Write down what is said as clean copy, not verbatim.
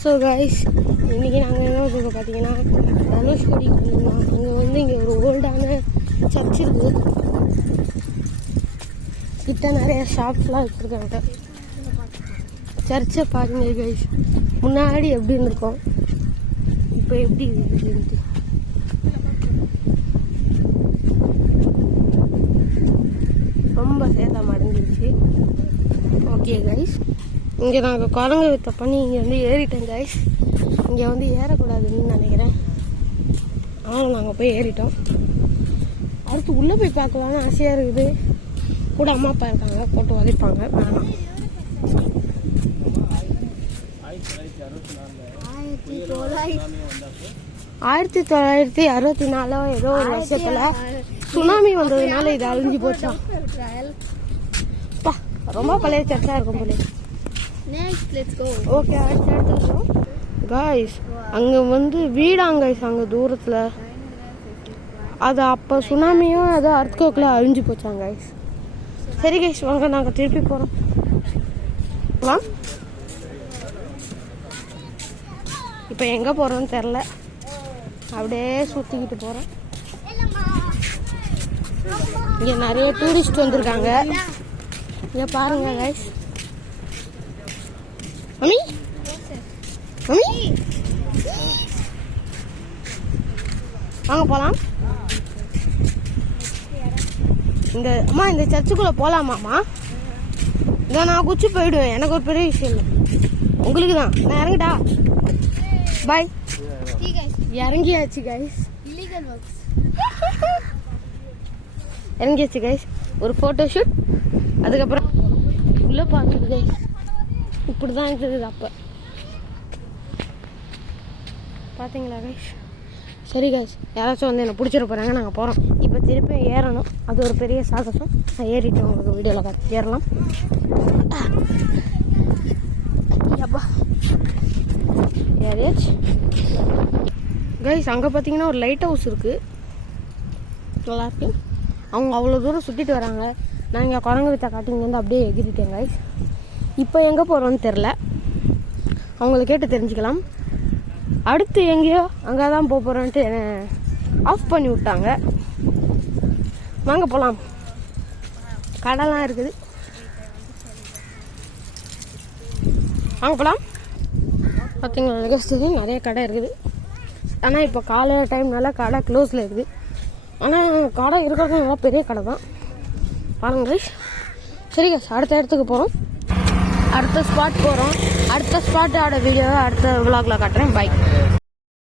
So guys, இன்றைக்கி நாங்கள் என்ன போக பார்த்தீங்கன்னா தனுஷ்கோடி வந்திருந்தோம். அங்கே வந்து இங்கே ஒரு ஓல்டான சர்ச் இருக்குது. கிட்ட நிறைய ஷாப்ஸ்லாம் வச்சுருக்காங்க. சர்ச்சை பாருங்க கைஸ், முன்னாடி எப்படி இருந்திருக்கோம், இப்போ எப்படி இருக்குன்ட்டு. ரொம்ப சேதம் அடைஞ்சிருச்சு. ஓகே கைஸ், இங்கே நாங்கள் குரங்கு வித்த பண்ணி இங்கே வந்து ஏறிட்டோம் கைஸ். இங்கே வந்து ஏறக்கூடாதுன்னு நினைக்கிறேன். ஆனால் நாங்கள் போய் ஏறிட்டோம். அடுத்து உள்ளே போய் பார்க்கலான்னு ஆசையாக இருக்குது. கூட அம்மா அப்பா இருக்காங்க, போட்டு உதைப்பாங்க. வேணாம். 1964 ஏதோ ஒரு வருஷத்துல சுனாமி வந்ததுனால இது அழிஞ்சு போச்சா. ரொம்ப பழைய சர்ச்சா இருக்கும் போல. ஓகே, அடுத்து காய்ஸ், அங்கே வந்து வீடாங்காய்ஸ், அங்கே தூரத்தில் அது அப்போ சுனாமியும் ஏதோ அர்த்குவேக்கில் அழிஞ்சு போச்சாங்க காய்ஸ். சரி கைஸ், வாங்க நாங்கள் திருப்பி போகிறோம். இப்போ எங்கே போகிறோன்னு தெரில, அப்படியே சுற்றிக்கிட்டு போகிறோம். இங்கே நிறைய டூரிஸ்ட் வந்திருக்காங்க. இங்கே பாருங்க கைஸ். மம்மி மம்மி வாங்க போகலாம். இந்த அம்மா, இந்த சர்ச்சுக்குள்ளே போகலாமாம்மா? இதை நான் குச்சி போயிடுவேன், எனக்கு ஒரு பெரிய விஷயம் இல்லை, உங்களுக்கு தான். நான் இறங்கிட்டா? பாய். இறங்கியாச்சு கைஸ், இறங்கியாச்சு கைஸ். ஒரு ஃபோட்டோ ஷூட், அதுக்கப்புறம் உள்ளே பார்க்குறது கைஸ். இப்படி தான் இருக்குது அப்போ, பார்த்தீங்களா கைஸ்? சரி கைஸ், யாராச்சும் வந்து என்னை பிடிச்சிட போகிறாங்க, நாங்கள் போகிறோம். இப்போ திருப்பி ஏறணும், அது ஒரு பெரிய சாகசம். நான் ஏறிட்டு உங்களுக்கு வீடியோவில் பார்த்து ஏறலாம். அப்பா ஏறியாச்சு கைஸ். அங்கே பார்த்தீங்கன்னா ஒரு லைட் ஹவுஸ் இருக்குது, நல்லாயிருக்கு. அவங்க அவ்வளோ தூரம் சுற்றிட்டு வராங்க. நான் இங்கே குரங்கு வித்த காட்டிங்க அப்படியே எகிரிட்டேன் கைஸ். இப்போ எங்கே போகிறோன்னு தெரில, அவங்கள கேட்டு தெரிஞ்சுக்கலாம். அடுத்து எங்கேயோ அங்கே தான் போக போகிறோன்ட்டு ஆஃப் பண்ணி விட்டாங்க. வாங்க போகலாம். கடைலாம் இருக்குது, வாங்க போகலாம். பார்த்தீங்களா நெகஸ்ட்டு நிறைய கடை இருக்குது. ஆனால் இப்போ காலையில் டைம்னால கடை க்ளோஸில் இருக்குது. ஆனால் கடை இருக்கிறது நல்லா பெரிய கடை தான். பாருங்க கைஸ். சரி கைஸ், அடுத்த இடத்துக்கு போகிறோம், அடுத்த ஸ்பாட் போகிறோம். அடுத்த ஸ்பாட்டோட வீடியோவை அடுத்த விலாகில் காட்டுறேன். பாய்.